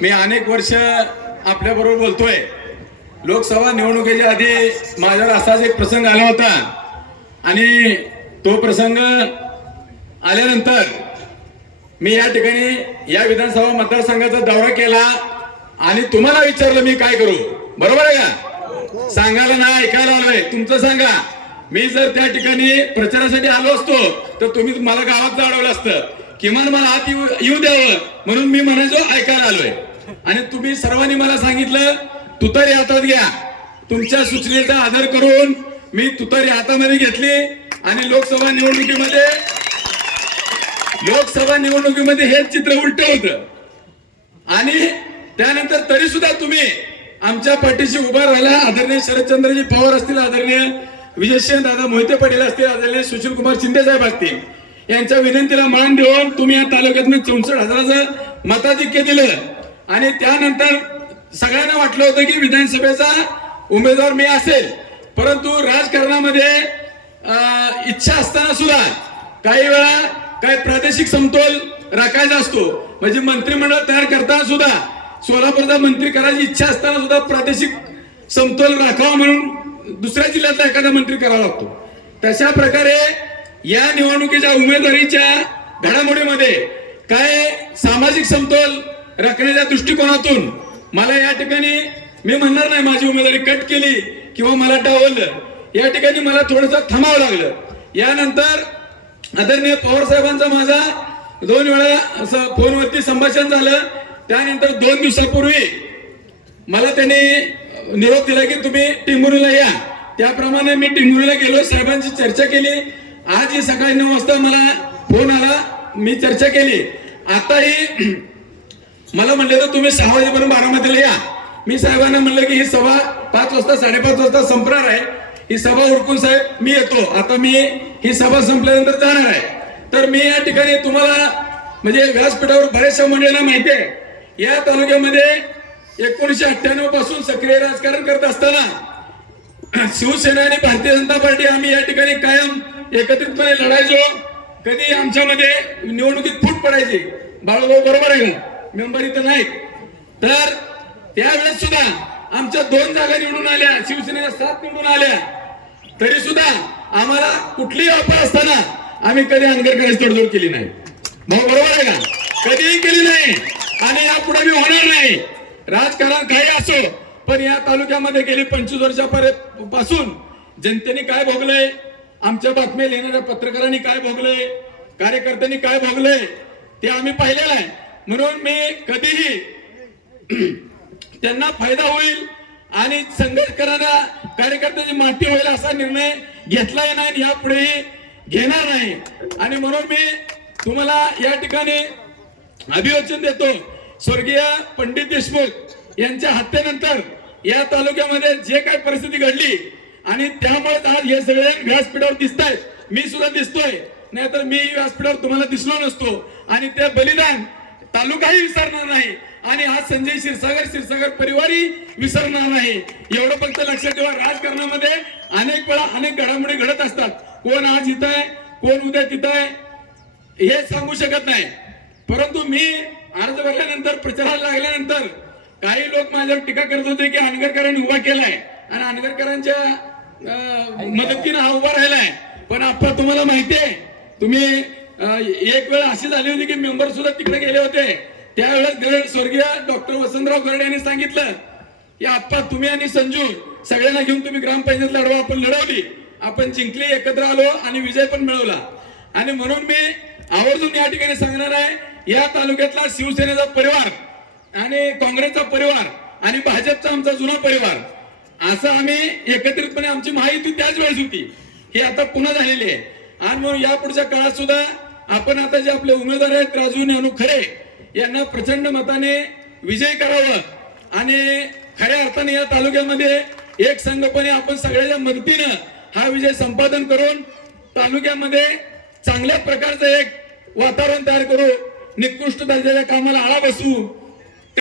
मी अनेक वर्ष आपल्या बरोबर बोलतोय. लोकसभा निवडणुकीच्या आधी माझ्यावर असाच एक प्रसंग आला होता आणि तो प्रसंग आल्यानंतर मी या ठिकाणी या विधानसभा मतदारसंघाचा दौरा केला आणि तुम्हाला विचारलं मी काय करू. बरोबर आहे का? सांगायला ना ऐकायला आलोय. तुमचं सांगा. मी जर त्या ठिकाणी प्रचारासाठी आलो असतो तर तुम्ही मला गावात अडवलं असतं. किमान मला आत येऊ द्यावं म्हणून मी म्हणायचो ऐकायला आलोय. आणि तुम्ही सर्वांनी मला सांगितलं तुतारी हातात घ्या. तुमच्या सूचनेचा आदर करून मी तुतारी हातामध्ये घेतली आणि लोकसभा निवडणुकीमध्ये हे चित्र उलट होतं. आणि त्यानंतर तरी सुद्धा तुम्ही आमच्या पाठीशी उभा राहिला. आदरणीय शरदचंद्रजी पवार असतील, आदरणीय विजयसिंह दादा मोहिते पाटील असतील, आदरणीय सुशील कुमार शिंदे साहेब असतील, यांच्या विनंतीला मान देऊन तुम्ही या तालुक्यातून 64,000चं मताधिक्य दिलं. आणि त्यानंतर सगळ्यांना वाटलं होतं की विधानसभेचा उमेदवार मी असेल. परंतु राजकारणामध्ये इच्छा असताना सुद्धा काही वेळा काही प्रादेशिक समतोल राखायचा असतो. म्हणजे मंत्रिमंडळ तयार करताना सुद्धा सोलापूरचा मंत्री करायची इच्छा असताना सुद्धा प्रादेशिक समतोल राखावा म्हणून दुसऱ्या जिल्ह्यातला एखादा मंत्री करावा लागतो. तशा प्रकारे या निवडणुकीच्या उमेदवारीच्या घडामोडीमध्ये काय सामाजिक समतोल राखण्याच्या दृष्टिकोनातून मला या ठिकाणी मी म्हणणार नाही माझी उमेदवारी कट केली किंवा मला डावललं. या ठिकाणी मला थोडंसं थांबावं लागलं. यानंतर आदरणीय पवार साहेबांचा माझा 2 वेळा असं फोनवरती संभाषण झालं. त्यानंतर 2 दिवसापूर्वी मला त्यांनी निरोप दिला की तुम्ही टिंबुर्णीला या. त्याप्रमाणे मी टिंबुर्णीला गेलो. साहेबांची चर्चा केली. आज ही सकाळी 9 वाजता मला फोन आला. मी चर्चा केली. आताही मला म्हणले तर तुम्ही 6 वाजेपर्यंत बारामतीला या. मी साहेबांना म्हणलं की ही सभा 5 वाजता 5:30 वाजता संपणार आहे. ही सभा उरकून साहेब मी येतो. आता मी ही सभा संपल्यानंतर जाणार आहे. तर मी या ठिकाणी तुम्हाला म्हणजे व्यासपीठावर बऱ्याचशा मंडळींना माहिती आहे या तालुक्यामध्ये 1998 पासून सक्रिय राजकारण करत असताना शिवसेना आणि भारतीय जनता पार्टी आम्ही या ठिकाणी कायम एकत्रितपणे लढायचो. कधी आमच्यामध्ये निवडणुकीत फूट पडायची. बाळूभाऊ बरोबर आहे ना? मेंबर इथं नाहीत. तर त्यावेळेस सुद्धा आमच्या 2 जागा निवडून आल्या. शिवसेनेच्या 7 निवडून आल्या. तरी सुद्धा आम्हाला कुठलीही ऑफर असताना आम्ही कधी अनगरकरांची तडजोड केली नाही. भाऊ बरोबर आहे का? कधीही केली नाही आणि यापुढे मी होणार नाही. राजकारण काही असो पण या तालुक्यामध्ये गेली 25 वर्षापासून जनतेने काय भोगलंय, आमच्या बातम्या लिहिणाऱ्या पत्रकारांनी काय भोगलंय, कार्यकर्त्यांनी काय भोगलंय ते आम्ही पाहिलेलं आहे. म्हणून मी कधीही त्यांना फायदा होईल आणि संघर्ष करणाऱ्या कार्यकर्त्यांची माती होईल असा निर्णय घेतलाय नाही, यापुढेही घेणार नाही. आणि म्हणून मी तुम्हाला या ठिकाणी अभिवाचन देतो. स्वर्गीय पंडित देशमुख यांच्या हत्येनंतर या तालुक्यामध्ये जे काही परिस्थिती घडली आणि त्यामुळे आज हे सगळे व्यासपीठावर दिसत आहेत. मी सुद्धा दिसतोय. नाहीतर मी व्यासपीठावर तुम्हाला दिसलो नसतो. आणि ते बलिदान तालुकाही विसरणार नाही आणि आज संजय क्षीरसागर परिवारही विसरणार नाही. एवढं फक्त लक्षात ठेवा. राजकारणामध्ये अनेक वेळा अनेक घडामोडी घडत असतात. कोण आज इथं आहे, कोण उद्या तिथं आहे हे सांगू शकत नाही. परंतु मी अर्ज भरल्यानंतर प्रचाराला लागल्यानंतर काही लोक माझ्यावर टीका करत होते की अनगरकरांनी उभा केलाय आणि अनगरकरांच्या मदतीने हा उभा राहिलाय. पण आपण तुम्हाला माहितीये तुम्ही एक वेळ अशी झाली होती की मेंबर सुद्धा तिकडे गेले होते. त्यावेळेस स्वर्गीय डॉक्टर वसंतराव गरडे यांनी सांगितलं की आप्पा तुम्ही आणि संजू सगळ्यांना घेऊन तुम्ही ग्रामपंचायत लढवा. आपण लढवली, आपण जिंकली, एकत्र आलो आणि विजय पण मिळवला. आणि म्हणून मी आवर्जून या ठिकाणी सांगणार आहे या तालुक्यातला शिवसेनेचा परिवार आणि काँग्रेसचा परिवार आणि भाजपचा आमचा जुना परिवार असं आम्ही एकत्रितपणे आमची महायुती त्याच वेळेस होती. हे आता पुन्हा झालेली आहे. आणि म्हणून या पुढच्या काळात सुद्धा आपण आता जे आपले उमेदवार आहेत राजू ज्ञानू खरे यांना प्रचंड मताने विजयी करावं आणि खऱ्या अर्थाने या तालुक्यामध्ये एक संघपणे आपण सगळ्याच्या मदतीनं हा विजय संपादन करून तालुक्यामध्ये चांगल्या प्रकारचं एक वातावरण तयार करू, निकृष्ट दर्जाच्या कामाला आळा बसवू